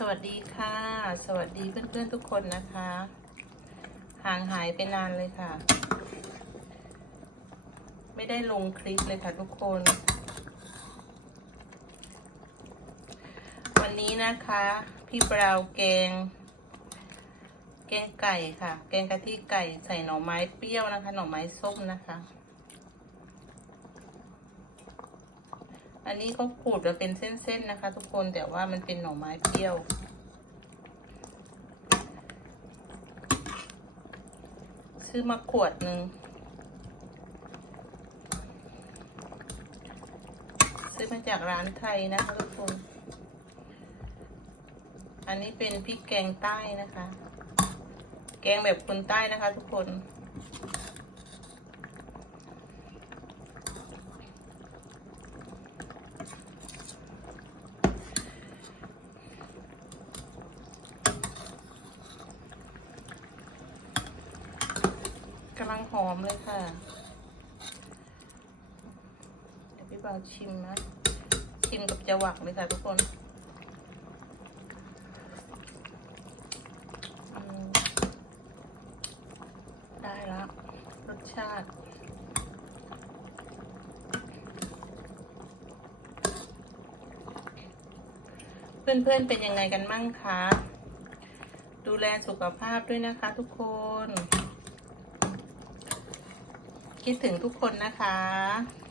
สวัสดีค่ะ สวัสดีเพื่อนๆทุกคนนะคะ ห่างหายไปนานเลยค่ะ ไม่ได้ลงคลิปเลยค่ะทุกคน วันนี้นะคะ พี่บราวน์แกง แกงไก่ค่ะ แกงกะทิไก่ใส่หน่อไม้เปรี้ยวนะคะ หน่อไม้ส้มนะคะ อันนี้ก็ขูดมาเป็นเส้นๆนะคะ ทุกคนแต่ว่ามันเป็นหน่อไม้เปรี้ยว ซื้อมาขวดหนึ่งซื้อมาจากร้านไทยนะคะทุกคน อันนี้เป็นพริกแกงใต้นะคะ แกงแบบคนใต้นะคะทุกคน กำลังหอมเลยค่ะ เดี๋ยวพี่บ่าวชิมนะ ชิมกับจะหวักเลยค่ะทุกคนได้แล้วรสชาติ เพื่อนๆเป็นยังไงกันมั่งคะ ดูแลสุขภาพด้วยนะคะทุกคน คิดถึงทุกคนนะคะ